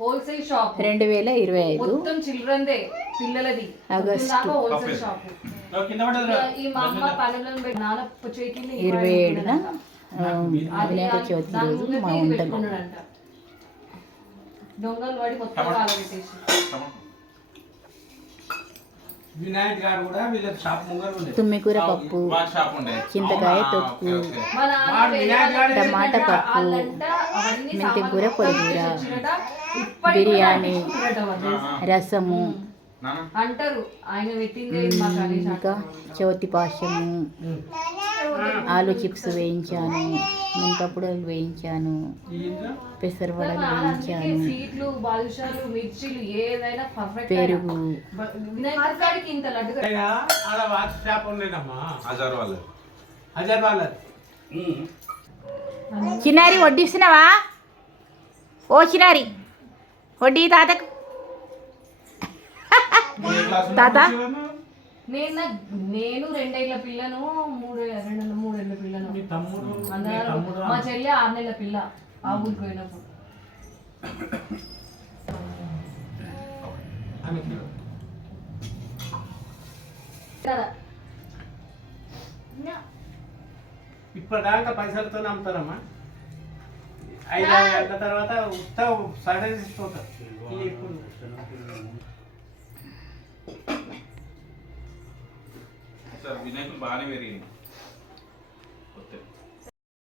Wholesale shop 2025 మొత్తం చిల్డ్రన్దే పిల్లలది August wholesale shop. ఈ మా అమ్మ పనులను పెట్టి నాన్న చేతిని 27న వినాయక చవితి రోజు మా వంటలు. దొంగలు వాడి మొత్తం కాలబెట్టేసి వినాయక్ గారు కూడా వీళ్ళ షాప్ ముంగరు ఉండే తుమ్మికూర పప్పు, చింతకాయ తొక్కు, టమాటా పప్పు, మెంతికూర పొడికూర, బిర్యానీ, రసము, అంటారు ఆయన పెట్టింది. ఇంకా చవితి పాశము, ఆలు చిప్స్ వేయించాను, మినపప్పుడలు వేయించాను, పెసరవడలు వేయించాను, సీట్లు బాదుషాలు మిర్చీలు ఏదైనా పర్ఫెక్ట్. పెరుగు. వినాయకుడికి ఇంత లడ్డుగా అలా వాచ్ షాప్ ఉండేనమ్మా హజార్ వాళ్ళది. చిన్నారి వడ్డిస్తున్నావా? ఓ చిన్నారి వడ్డీ తాతకు. తాత నేను 2 ఏళ్ల పిల్లను, 3 ఏళ్ల పిల్లను. మీ తమ్ముడు మా చెల్లి 6 నెలల పిల్ల ఆ ఊరికి పోయినప్పుడు. ఇప్పటిదాకా పైసలతో అమ్ముతారమ్మా. 5-6 గంటల తర్వాత ఉత్సవ సడన్ తీసుకుంటారు. ఇప్పుడు వినాయకులు బాగానే పెరిగింది.